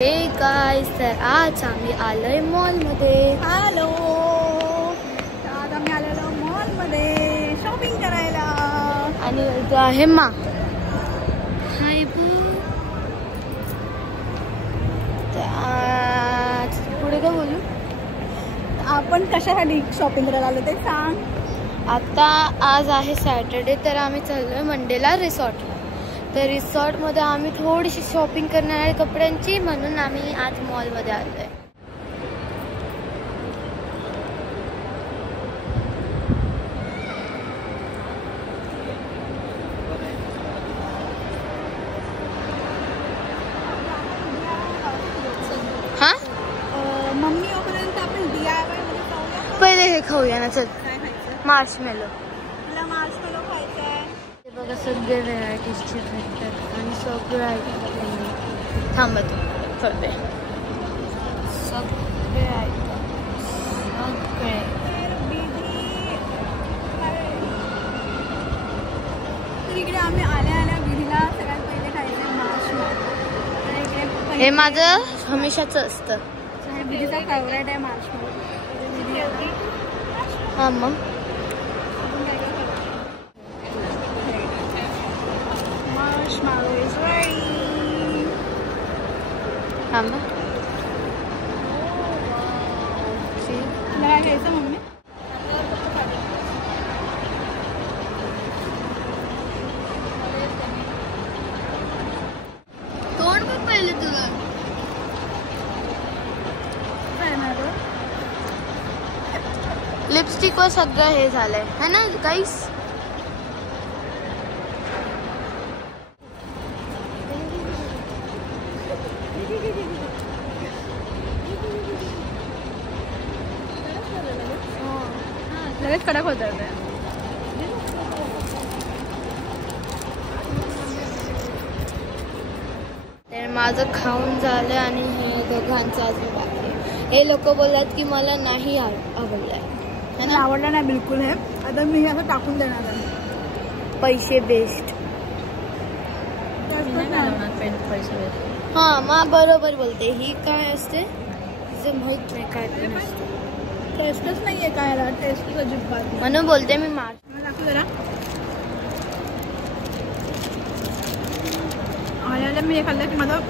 Hey guys, तर आज आम्ही आलोय मॉल मध्ये. हॅलो, आज आम्ही आलेलो मॉल मध्ये शॉपिंग करायला. आणि जो आहे मा हाय बू. पुढे काय बोलू आपण कशासाठी शॉपिंग करायला आलो ते सांग. आता आज आहे सॅटर्डे, तर आम्ही चाललोय मंडेला रिसॉर्टला. तर रिसॉर्टमध्ये आम्ही थोडीशी शॉपिंग करणार आहे कपड्यांची, म्हणून आम्ही आज मॉलमध्ये आलोय. हा, मम्मी येईपर्यंत आपण DIY मध्ये जाऊया. पहिले हे खाऊया ना. चल, काय खायचं? मार्शमेलो. मला मार्शमेलो खायचं आहे. हे बघा, सगळे व्हेरायटीजचे भेटतात आणि सगळं आयटम थांबत करते. सगळे आयटम सगळे. तर इकडे आम्ही आल्या विधीला सगळ्यात पहिले खायचं मार्शमेलो. हे माझं हमेशाचं असतं. विधीचा फेवरेट आहे मार्शमेलो. हां, मग मार्शमेलो इज रेडी. थांबा. काय घ्यायचं मम्मी? तोंड पण पहिले तुला. लिपस्टिक वर सगळं हे झालंय है ना गाईस. लगेच कडक होत आहे. तर माझं खाऊन झालं आणि हे दोघांचं अजून बाकी आहे. हे लोक बोलतात की मला नाही आवडलंय. मला आवडला नाही बिलकुल. हे आता मी असं टाकून देणार आहे. पैसे बेस्ट. हा, मग बरोबर बोलते. ही काय असते जे माहित नाही काय पण असते. टेस्टच नाहीये काय, टेस्ट अजिबात म्हणून बोलते मी मार. दाखव जरा. आल्याला मी हे खाल्लं की माझं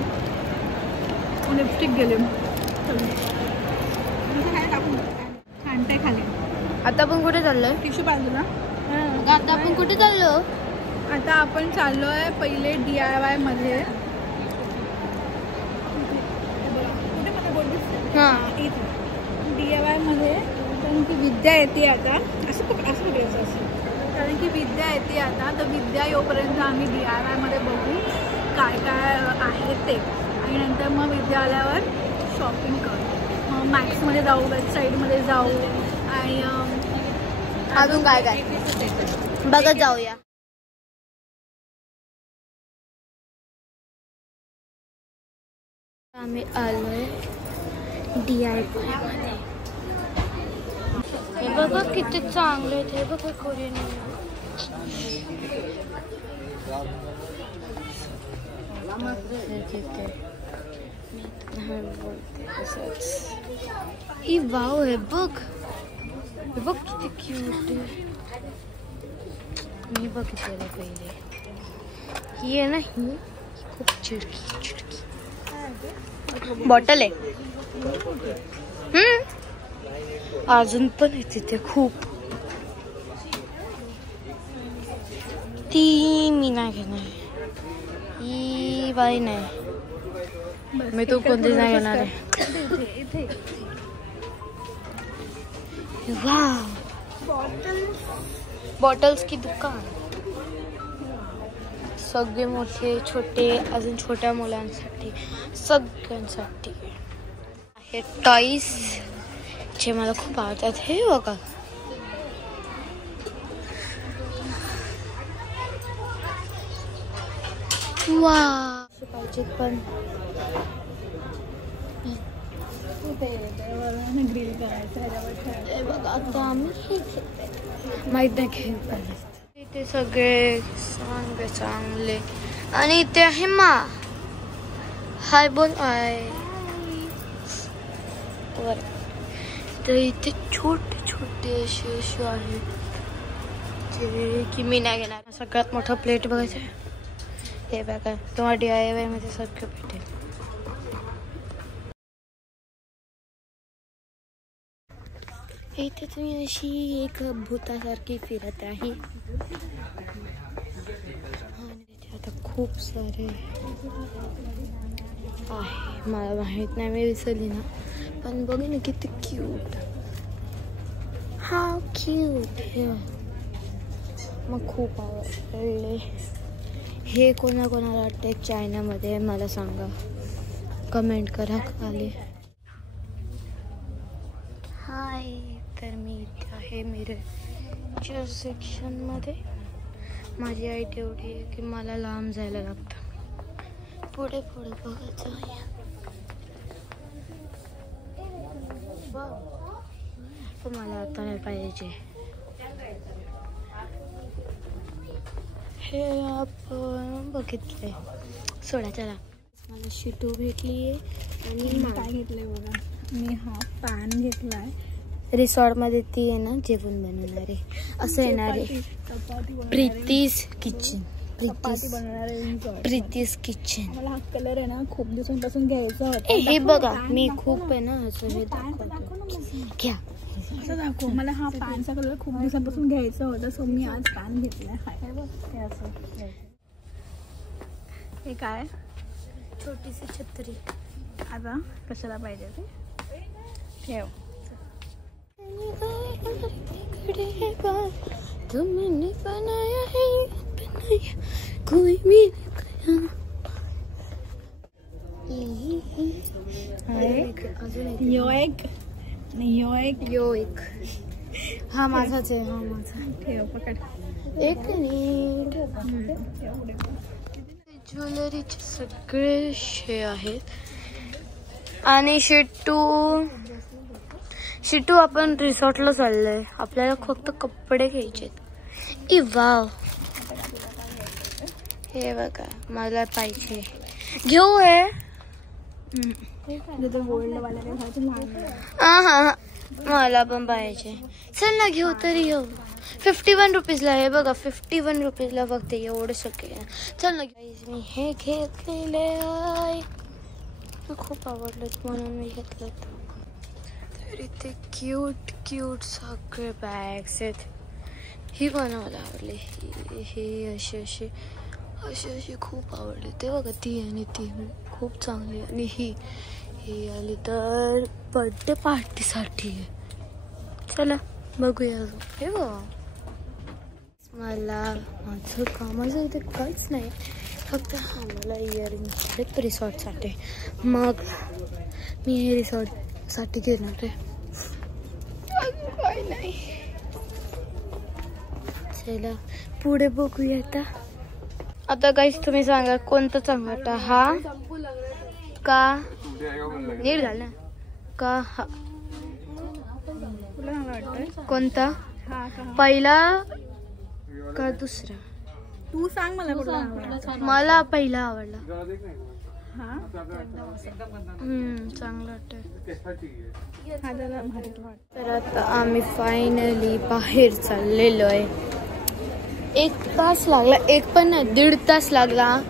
लिपस्टिक गेले. छानटे खाली. आता आपण कुठे चाललोय? टिश्यू पाहिजे ना. आता आपण कुठे चाललो? आता आपण चाललोय पहिले DIY मध्ये. हा, DIY मध्ये. कारण की विद्या येते आता. असं करायचं असं. कारण की विद्या येते आता, तर विद्या येऊपर्यंत आम्ही DIY मध्ये बघू काय काय आहे ते. आणि नंतर मग विद्या आल्यावर शॉपिंग करू. मग मॅक्समध्ये जाऊ, वेबसाईटमध्ये जाऊ आणि अजून काय काय बघत जाऊया. आम्ही आलोय DIY मध्ये. हे बघा किती चांगले आहेत. हे बघा कोरियन. ही वाव आहे बघ. हे बघ किती क्यूट आहे. मी बघितलेलं पहिले. ही आहे ना, ही खूप चिडकी बॉटल आहे. अजून पण आहे तिथे खूप. ती मी नाही घेणार. ही बाई नाही. मी तू कोणतीच नाही घेणार आहे. वाव, बॉटल्स की दुकान. सगळे मोठे छोटे, अजून छोट्या मुलांसाठी सगळ्यांसाठी हे टॉईज जे मला खूप आवडतात. हे बघा, वा पाहिजेत पण ग्रिल करायचं. बघा आता आम्ही माहीत नाही खेळ इथे सगळे चांगले. आणि इथे आहे मा. हाय बोल. हाय. वर. तर इथे छोटे छोटे असे आहेत जे की मी नाही घेणार. सगळ्यात मोठं प्लेट बघायचं हे बघा, तुम्हाला DIY मध्ये सगळं भेटेल. इथे तुम्ही अशी एक भूतासारखी फिरत आहे. आता खूप सारे आहे, मला माहित नाही, मी विसरली ना, पण बघ ना किती क्यूट. How cute. हे मग खूप आवडले. हे कोणाकोणाला वाटते चायनामध्ये मला सांगा, कमेंट करा खाली. हाय, तर मी इथे आहे मिररच्या सेक्शनमध्ये. माझी हाईट एवढी आहे की मला लांब जायला लागतं. पुढे पुढे बघायचं. मला आता नाही पाहिजे. हे आपण बघितलंय. सोडा चला. मला शिटू भेटली आहे आणि काय घेतलंय बघा, मी हा पॅन घेतलाय. रिसॉर्टमध्ये ती आहे ना जेवण बनवणारे, असं येणार आहे. प्रीतीज किचन. प्रीतीज किचन. मला हा कलर आहे ना खूप दिवसांपासून घ्यायचा होता. हे बघा, मी खूप आहे ना असं हे घ्या, असं दाखव. मला हा पॅनचा कलर खूप दिवसांपासून घ्यायचा होता, सो मी आज पॅन घेतलाय. हे असं. हे काय, छोटीशी छत्री. आता कशाला पाहिजे ते ठेव. तुमने बनाया है बनाया कोई भी यो एक हा माझाच आहे. हा माझा. ठेव, पकड. एक मिनिट. ज्वेलरीचे सगळे शे आहेत. आणि शिटू आपण रिसॉर्टला चाललोय. आपल्याला फक्त कपडे घ्यायचे. ई वाव, हे बघा मला पाहिजे. घेऊ हे. हा मला पण पाहिजे. चल ना घेऊ तरी घेऊ. 51 रुपीजला आहे बघा. 51 रुपीजला फक्त एवढं सगळे. चल ना. मी हे घेतलेले आहे, खूप आवडलं म्हणून मी घेतलं. तर इथे क्यूट क्यूट सगळे बॅग्स आहेत. ही पण मला आवडली. हे असे खूप आवडले. ते बघा, ती आणि ती खूप चांगली. आणि ही आली तर बर्थडे पार्टीसाठी आहे. चला बघूया. हे बघा, मला माझं कामाचं इथे काहीच नाही, फक्त मला इयरिंग्स आहेत रिसॉर्टसाठी. मग मी हे रिसॉर्टसाठी घेणार आहे. काय नाही. चला पुढे बघूया. आता काहीच तुम्ही सांगा कोणतं चांगलं वाटतं. हा का नीट झालं ना का? हा कोणता, पहिला का दुसरा? तू सांग मला कुठला. मला पहिला आवडला. चांगलं वाटतं. तर आता आम्ही फायनली बाहेर चाललेलो आहे. 1 तास लागला, 1 पण नाही 1.5 तास लागला.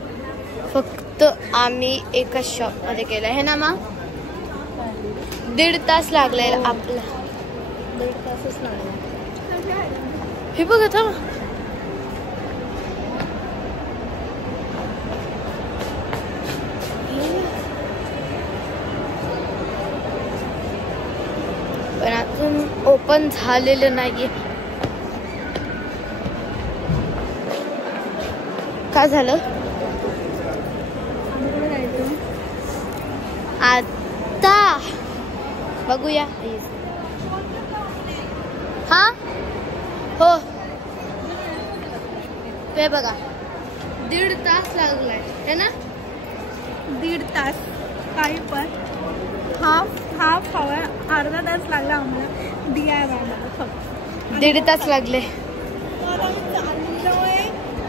फक्त आम्ही एका शॉप मध्ये केलं आहे ना मग 1.5 तास लागलेला आपला. 1.5 तासच लागला. हे बघ आता पण अजून ओपन झालेलं नाहीये. काय झालं? आता बघूया. हा हो, ते बघा 1.5 तास लागलाय है ना. 1.5 तास काही पण हाफ हवा. अर्धा तास लागला आम्हाला DIY फक्त. 1.5 तास लागले.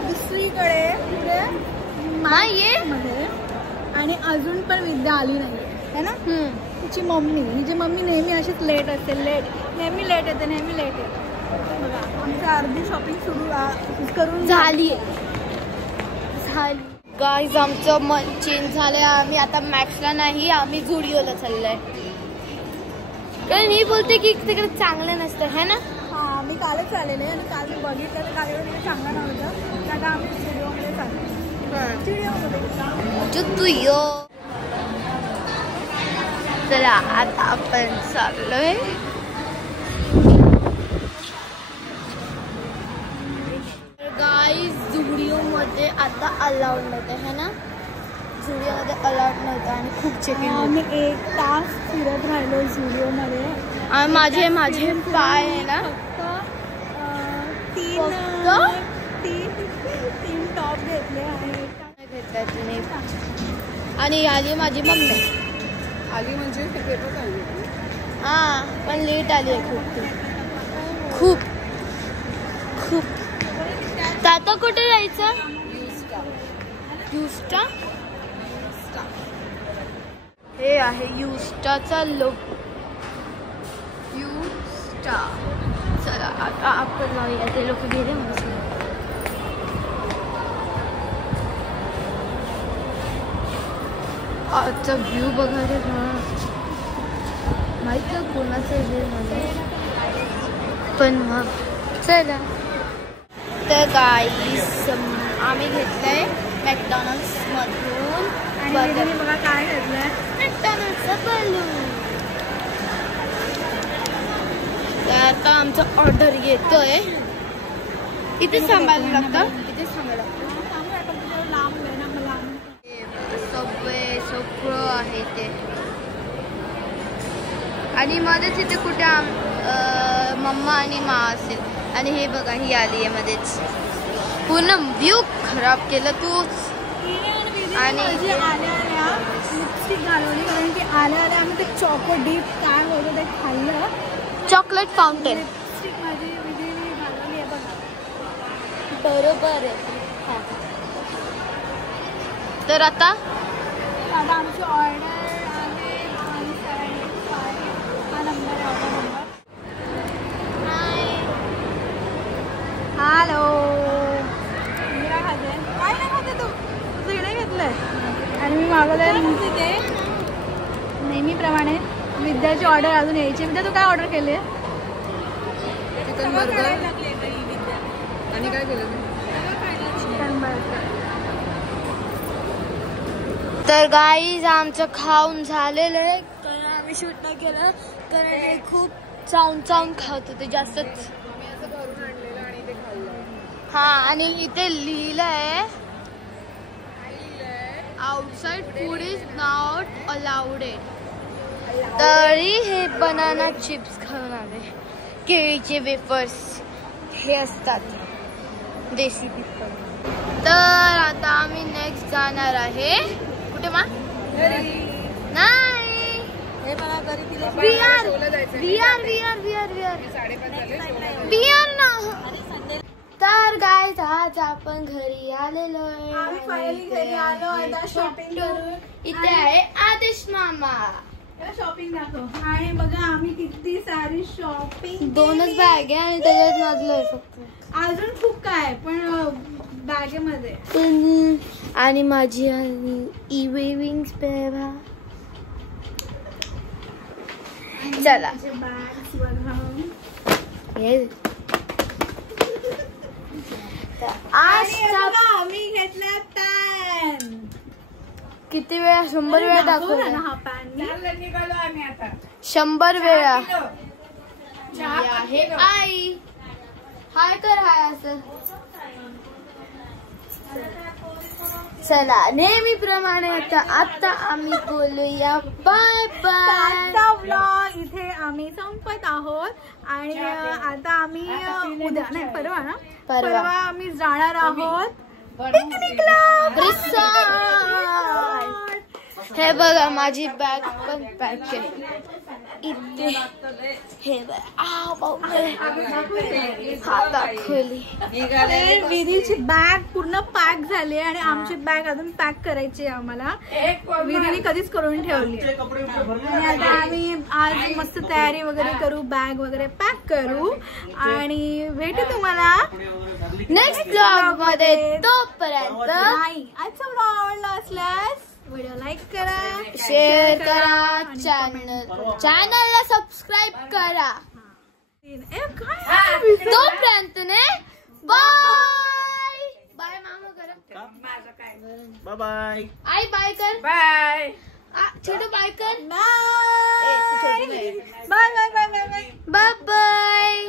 दुसरीकडे पुढे मध्ये आणि अजून पण विद्या आली नाही है ना. हिची मम्मी नेहमी अशीच लेट असते. नेहमी लेट येते. बघा आमची अर्धी शॉपिंग सुरू करून झाली. गाईज आमचं मन चेंज झालंय. आम्ही आता मॅक्सला नाही, आम्ही झुडिओला चाललोय. कारण ही बोलते की तिकडे चांगलं नसतं है ना. हां मी कालच आलेले आणि काल मी बघितलं तर काल एवढं चांगलं नव्हतं. आता आम्ही झुडिओमध्ये चाललो. झुडिओ चला आता आपण चाललोय. गाईज झुडिओमध्ये आता अलाउड नव्हतं है ना. झुडिओमध्ये अलाउड नव्हतं आणि खूप चेकिंग. आम्ही 1 तास फिरत राहिलो झुडिओमध्ये. माझे पाय आहे ना तीन टॉप घेतले आणि आली माझी मम्मी. आली म्हणजे हां पण लेट आली आहे खूप. आता कुठे जायचं. युस्टा. हे आहे युस्टाचा लोक. युस्टा. चला आता आपण जाऊया. ते लोक गेले म्हणजे आजचा व्ह्यू बघायला माहित ना कोणाचं हे मला पण मग चला. तर गाईस आम्ही घेतलंय मॅकडॉनल्ड्स मधून बघा काय घेतलंय. मॅकडॉनल्ड्सचं बलून. तर आता आमचं ऑर्डर येतोय. इथेच थांबायला लागतं. सबवे सगळं आहे ते. आणि मध्येच इथे कुठे मम्मा आणि मा असेल. आणि हे बघा ही आली आहे मध्येच. पूर्ण व्ह्यू खराब केलं तूच. आणि लिपस्टिक घालवली कारण की आल्या आम्ही ते चॉको डीप काय होतं ते खाल्लं. Chocolate fountain. लिपस्टिक माझी विधीने घालवली आहे बघा. बरोबर आहे. हां तर आता आमची ऑर्डर आहे 175. हा number order number. Hello Indira खाते. काय नाही खाते तू. तुझं इकडे घेतलंय आणि मी मागवलंय ते नेहमीप्रमाणे. विद्याची ऑर्डर अजून यायची. विद्या तू काय ऑर्डर केली. चिकन बर्गर आणि काय केलं. Chicken burger. तर गाईज आमचं खाऊन झालेलं आहे. कारण आम्ही शूट नाही केलं कारण हे खूप चावून खात होते जास्तच. हा आणि इथे लिहिलंय outside food is not allowed. तरी हे बनाना चिप्स खाऊन आले. केळीचे वेफर्स हे असतात देशी पिपल. तर आता आम्ही नेक्स्ट जाणार आहे कुठे मा नाही बिहार ना. तर गाईज आज आपण घरी आलेलो आहे. इथे आहे आदेश मामा. शॉपिंग दाखव. आणि बघा आम्ही किती सारी शॉपिंग. 2च बॅग आहे आणि त्याच्यात लागलोय फक्त. अजून खूप काय पण बॅगेमध्ये. आणि माझी इयरिंग्स बघा. चला आम्ही घेतला पॅन. किती वेळा 100 वेळा दाखवला हा पॅन. निघालो आम्ही आता 100 वेळा. हे आई हाय कर हाय असं. चला नेहमीप्रमाणे आता आम्ही बोलूया बाय बाय. व्लॉग इथे आम्ही संपत आहोत. आणि आता आम्ही उद्या नाही परवा ना परवा आम्ही जाणार आहोत पिकनिकला. हे बघा माझी बॅग पण पॅक आहे इथे. हे दाखवली. विधीची बॅग पूर्ण पॅक झाली आणि आमची बॅग अजून पॅक करायची आहे आम्हाला. विधीने कधीच करून ठेवली आणि आता आम्ही आज मस्त तयारी वगैरे करू, बॅग वगैरे पॅक करू आणि भेटू तुम्हाला नेक्स्ट ब्लॉग मध्ये. तोपर्यंत नाही, आजचा ब्लॉग आवडला असल्यास व्हिडिओ लाईक करा, शेअर करा, चॅनलला सबस्क्राईब करा. तोपर्यंत ने बाय बाय. मामा करा बाय बाय. आई बाय कर. बाय. छोटू बाय कर. Bye bye bye bye bye. Bye bye.